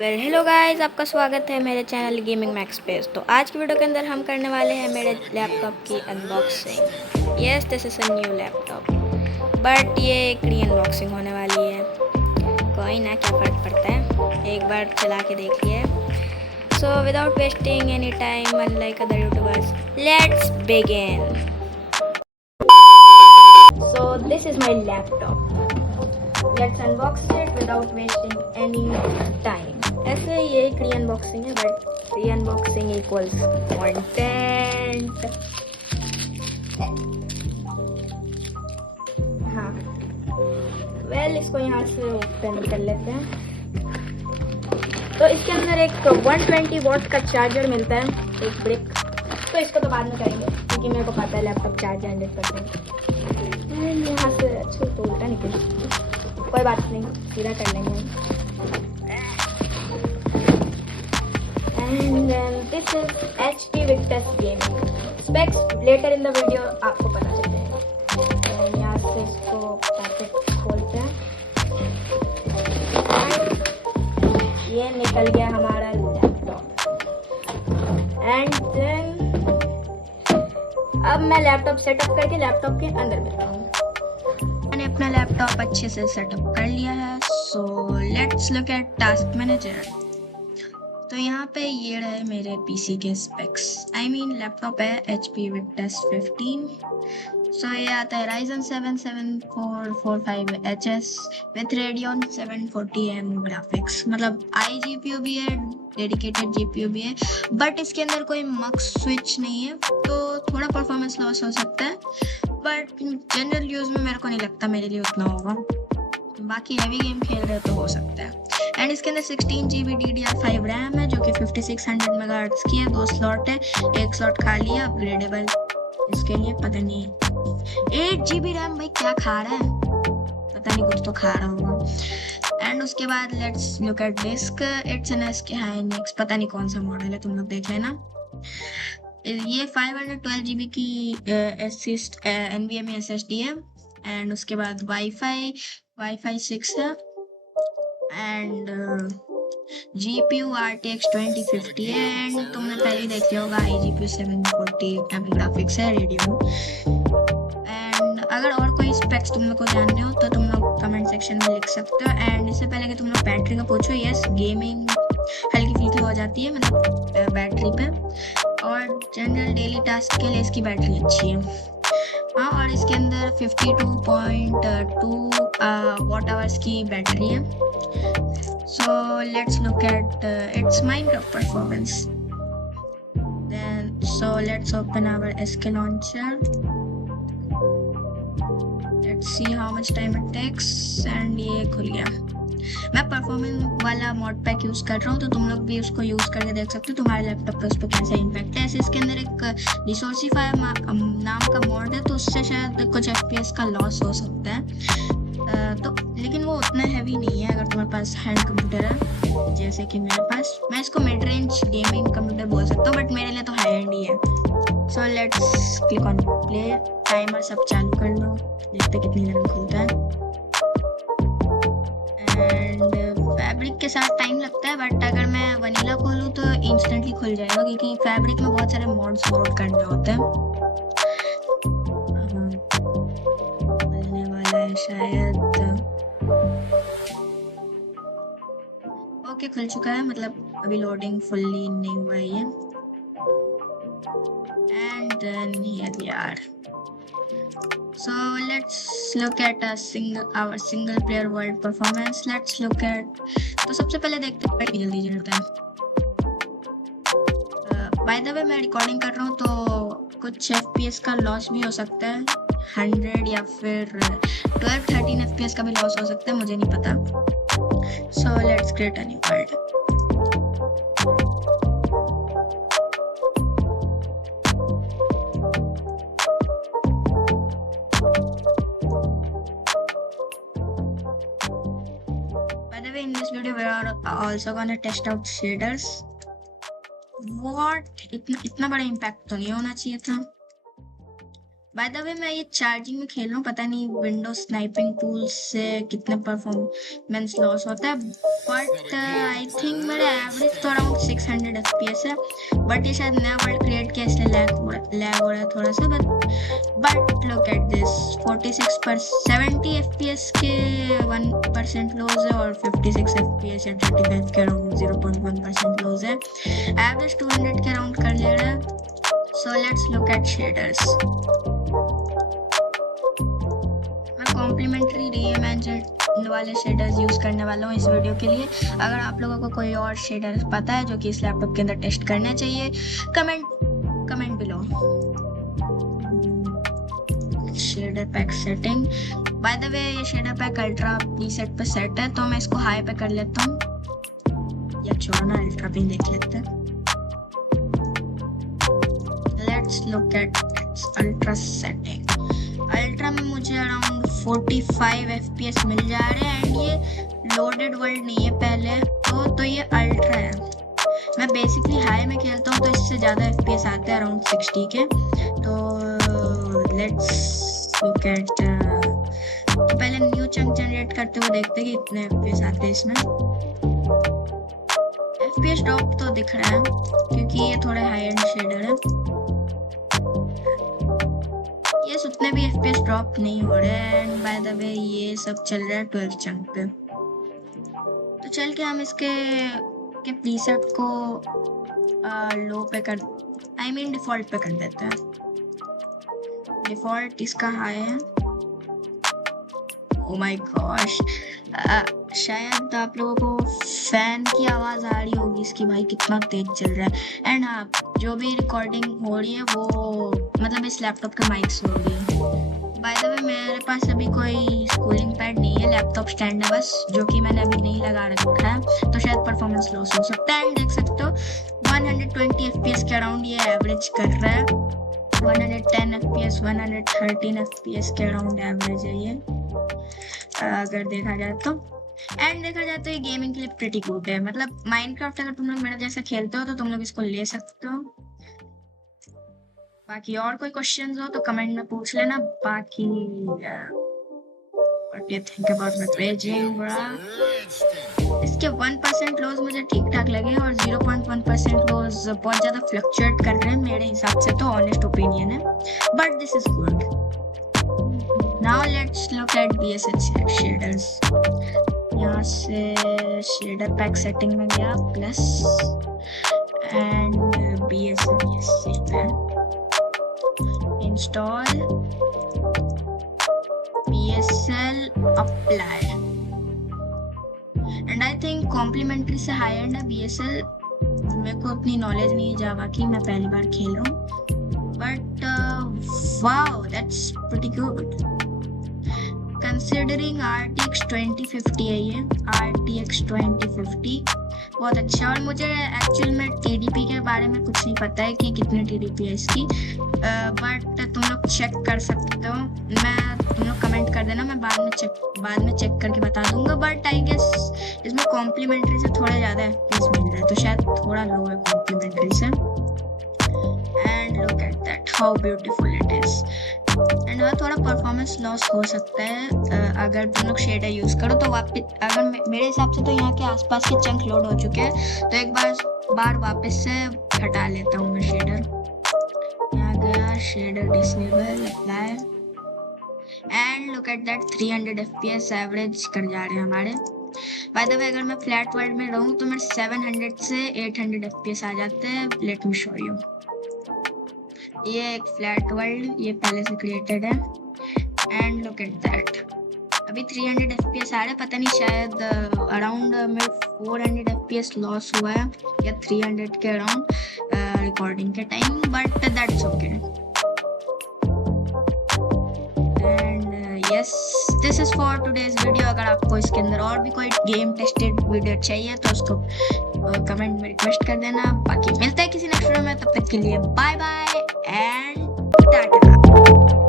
Hello guys, आपका स्वागत है मेरे चैनल गेमिंग मैक्स पेज। तो आज की वीडियो के अंदर हम करने वाले हैं मेरे लैपटॉप की unboxing. Yes, this is a new laptop, but ये एक री अनबॉक्सिंग होने वाली है। कोई ना, क्या फ़र्क पड़ता है, एक बार चला के देख लिए। So without wasting any time unlike other YouTubers, let's begin. So this is my laptop. Let's unbox it without wasting any time. ऐसे ये एक री अनबॉक्सिंग है, बट री अनबॉक्सिंग इक्वल्स कंटेंट। हाँ, इसको यहाँ से ओपन कर लेते हैं। तो इसके अंदर एक 120 वॉट का चार्जर मिलता है, एक ब्रिक। तो इसको तो बाद में करेंगे क्योंकि मेरे को पता है लैपटॉप चार्ज 100%। यहाँ से अच्छे तो उल्टा निकल, कोई बात नहीं, सीधा कर लेंगे। And this is HP Victus Gaming specs. Later in the video आपको पता चल जाएगा। यहाँ से इसको पैकेट खोलते हैं। ये निकल गया हमारा लैपटॉप। एंड देन अब मैं लैपटॉप सेटअप करके लैपटॉप के अंदर मिलता हूँ। मैंने अपना लैपटॉप अच्छे से सेटअप कर लिया है। So let's look eight task manager. तो यहाँ पे ये रहे मेरे पीसी के स्पेक्स। लैपटॉप है HP Victus 15। सो ये आता है Ryzen 7 7445HS with Radeon 740M graphics. मतलब आई GPU भी है, डेडिकेटेड GPU भी है, बट इसके अंदर कोई मक्स स्विच नहीं है, तो थोड़ा परफॉर्मेंस लॉस हो सकता है, बट जनरल यूज में मेरे को नहीं लगता मेरे लिए उतना होगा। बाकी हैवी गेम खेल रहे तो हो सकता है। एंड इसके अंदर 16GB DDR5 रैम है जो कि 5600 मेगाहर्ट्ज की है। 2 स्लॉट है, एक स्लॉट खाली है, अपग्रेडेबल इसके लिए। पता नहीं 8GB रैम, भाई क्या खा रहा है, पता नहीं, कुछ तो खा रहा होगा। एंड उसके बाद let's look at disk. It's an SK Hynix, पता नहीं कौन सा मॉडल है, तुम लोग देख लेना। ये 512GB की NVMe SSD है। एंड उसके बाद वाईफाई 6 है। एंड GPU RTX 2050 है। एंड तुमने पहले ही देख लिया होगा iGPU 740M ग्राफिक्स है, Radeon। एंड अगर और कोई स्पेक्स तुम लोग को जानने हो तो तुम लोग कमेंट सेक्शन में लिख सकते हो। एंड इससे पहले कि तुम लोग बैटरी का पूछो, यस, गेमिंग हल्की फुल्की हो जाती है, मतलब बैटरी पे, और जनरल डेली टास्क के लिए इसकी बैटरी अच्छी है। हाँ, और इसके अंदर 52.2 वॉट आवर्स की बैटरी है। So let's look at its Minecraft performance. Then so let's open our SK launcher. Let's see how much time it takes. And ये खुल गया। मैं परफॉर्मेंस वाला मॉड पैक यूज कर रहा हूँ, तो तुम लोग भी उसको यूज करके देख सकते हो तुम्हारे लैपटॉप पे उस पर कैसा इम्पैक्ट है। ऐसे इसके अंदर एक डिसोर्सिफायर नाम का मॉड है, तो उससे शायद कुछ FPS का लॉस हो सकता है। तो लेकिन वो उतना हैवी नहीं है अगर तुम्हारे पास हैंड कंप्यूटर है जैसे कि मेरे पास। मैं इसको मिड रेंज गेमिंग कंप्यूटर बोल सकता हूँ, बट मेरे लिए तो हाई एंड ही है। So let's click on play. Timer सब चालू कर लो, देखते कितनी देर में खुलता है। एंड फैब्रिक के साथ टाइम लगता है, बट अगर मैं वनीला खोलूँ तो इंस्टेंटली खुल जाएगा, क्योंकि फैब्रिक में बहुत सारे मोड्स लोड करने होते हैं। खुलने वाला है शायद। ओके, खुल चुका है, मतलब अभी लोडिंग फुल्ली नहीं हुआ है ये। And then here we are. So let's look at our single player world performance. Let's look at, तो सबसे पहले देखते हैं जल्दी चलता है। बाय द वे मैं रिकॉर्डिंग कर रहा हूँ तो कुछ FPS का लॉस भी हो सकता है, 100 या फिर 12-13 FPS का भी लॉस हो सकता है, मुझे नहीं पता। So let's create a new world. In this video we are also gonna test out shaders. What? इतना बड़ा इम्पैक्ट तो नहीं होना चाहिए था। बाय द वे मैं ये चार्जिंग में खेल रहा हूँ, पता नहीं विंडो स्नाइपिंग टूल्स से कितने परफॉर्मेंस लॉस होता है, बट आई थिंक मेरा एवरेज तो अराउंड 600 FPS है। बट ये शायद नया वर्ल्ड क्रिएट किया इसलिए लैग हो रहा है थोड़ा सा। बट लुक एट दिस 46 पर 70 FPS के 1% लॉस है और 56 FPS या 35 के अराउंड 0.1% लॉस है। एवरेज 200 के अराउंड कर ले रहा है। So let's look at shaders. मैं कॉम्प्लीमेंट्री रीइमेजिन वाले शेडर्स यूज करने वाला हूँ इस वीडियो के लिए। अगर आप लोगों को कोई और शेडर पता है जो कि इस लैपटॉप के अंदर टेस्ट करना चाहिए, comment below. Shader pack setting, by the way ये शेडर पैक अल्ट्रा प्रीसेट पे सेट है, तो मैं इसको हाई पे कर लेता हूँ, या छोड़ना अल्ट्रा पे देख लेते हैं। Let's look at its ultra setting. Ultra में मुझे अराउंड 45 FPS मिल जा रहे हैं एंड ये लोडेड वर्ल्ड नहीं है पहले तो ये अल्ट्रा है। मैं बेसिकली हाई में खेलता हूँ तो इससे ज़्यादा FPS आते हैं अराउंड 60 के। तो लेट्स लुक एट, तो पहले न्यू चंक जनरेट करते हुए देखते हैं कि इतने FPS आते हैं इसमें। FPS ड्रॉप तो दिख रहा है क्योंकि ये थोड़े हाई एंड शेडर है। यस, उतने भी FPS ड्रॉप नहीं हो रहे हैं एंड बाय द वे ये सब चल रहा है 12 चंक पे। तो चल के हम इसके प्रीसेट को लो पे कर, डिफॉल्ट पे कर देते हैं। डिफॉल्ट इसका हाई है। ओ माय गॉश, शायद आप लोगों को फैन की आवाज़ आ रही होगी इसकी, भाई कितना तेज चल रहा है। एंड हाँ, जो भी रिकॉर्डिंग हो रही है वो मतलब इस लैपटॉप के माइक से हो रही है। बाय द वे मेरे पास अभी कोई कूलिंग पैड नहीं है, लैपटॉप स्टैंड है बस, जो कि मैंने अभी नहीं लगा रखा है, तो शायद परफॉर्मेंस लॉस हो सकता है। एंड देख सकते हो 120 FPS के अराउंड ये एवरेज कर रहा है। 110 FPS 113 FPS के अराउंड एवरेज है ये, अगर देखा जाए तो। एंड देखा जाए तो ये गेमिंग के लिए प्रीटी गुड है। मतलब माइनक्राफ्ट अगर तुम लोग मेरे जैसा खेलते हो तो तुम लोग इसको ले सकते हो। बाकी और कोई क्वेश्चंस हो तो कमेंट में पूछ लेना। बाकी what do you think about my paging bro? इसके 1% लॉस मुझे ठीक ठाक लगे और 0.1% लॉस बहुत ज़्यादा फ्लक्चुएट कर रहे हैं मेरे हिसाब से, तो ऑनेस्ट ओपिनियन है, but this is good. Now let's look at BSH shaders. यहाँ से शेडर पैक सेटिंग में गया plus and BSL install BSL apply and I think complementary से हाई एंड है BSL। मेरे को उतनी नॉलेज नहीं है जावा की, मैं पहली बार खेल रहा हूँ, but wow that's pretty good considering. RTX 2050 है ये, RTX 2050 बहुत अच्छा। और मुझे एक्चुअल में TDP के बारे में कुछ नहीं पता है कि कितनी TDP है इसकी, बट तुम लोग चेक कर सकते हो। तुम लोग कमेंट कर देना, मैं बाद में चेक करके बता दूंगा। बट आई गेस इसमें कॉम्प्लीमेंट्री से थोड़ा ज़्यादा FPS मिल रहा है, तो शायद थोड़ा लो है कॉम्प्लीमेंट्री से। And look at that how beautiful it is. And हाँ, थोड़ा परफॉर्मेंस लॉस हो सकता है अगर तुम लोग शेडर यूज़ करो तो वापस। अगर मेरे हिसाब से तो यहाँ के आसपास के चंक लोड हो चुके हैं, तो एक बार वापस से हटा लेता हूँ मैं शेडर। यहाँ गया shader disable apply and look at that 300 FPS average कर जा रहे हैं हमारे। बाय द वे अगर मैं फ्लैट वर्ल्ड में रहूँ तो मेरे 700 से 800 FPS आ जाते हैं। Let me show you. ये एक फ्लैट वर्ल्ड, ये पहले से क्रिएटेड है एंड लुक एट दैट अभी 300 FPS आ रहे हैं। पता नहीं शायद अराउंड मेरे 400 FPS लॉस हुआ है या 300 के अराउंड रिकॉर्डिंग के time, but that's okay. And yes, this is for today's video. अगर आपको इसके अंदर और भी कोई गेम टेस्टेड वीडियो चाहिए तो उसको कमेंट में रिक्वेस्ट कर देना। बाकी मिलता है किसी नेक्स्ट वीडियो में, तब तक के लिए बाय बाय एंड टाटा।